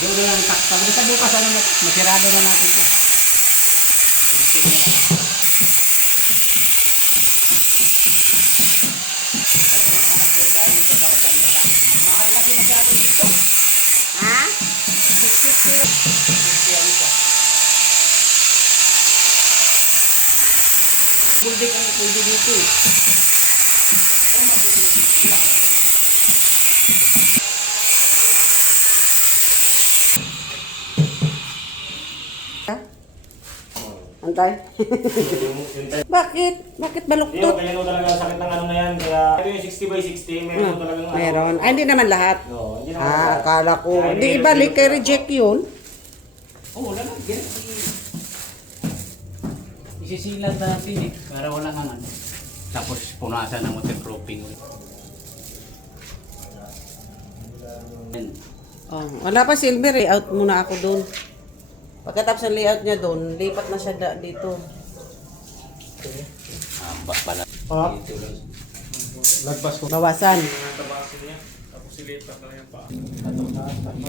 Doon na lang takpan. Basta bukas ano, masirado na natin ito. Mahal kasi masyado dito. Ha? Buldik ang pwede dito eh. Antay. Bakit? Bakit Yung baluktot? kaya no talaga sakit ng ano na yan. Kaya ito yung 60 by 60. Meron talagang ano. Meron. Ay, hindi naman lahat. No, hindi naman Ah, lahat. akala ko. Kaya Hindi, may- ibalik kay reject yun. Oo, wala na. Isisilat na natin eh. Para wala kang ano. Tapos punasan ng waterproofing. Oh, wala pa silver eh. Out muna ako doon. Pagkatapos ng layout niya doon, lipat na siya dito. Bala. Ah. Lagpas ko. Bawasan. Tabasin niya. Tapos silipat na yan pa.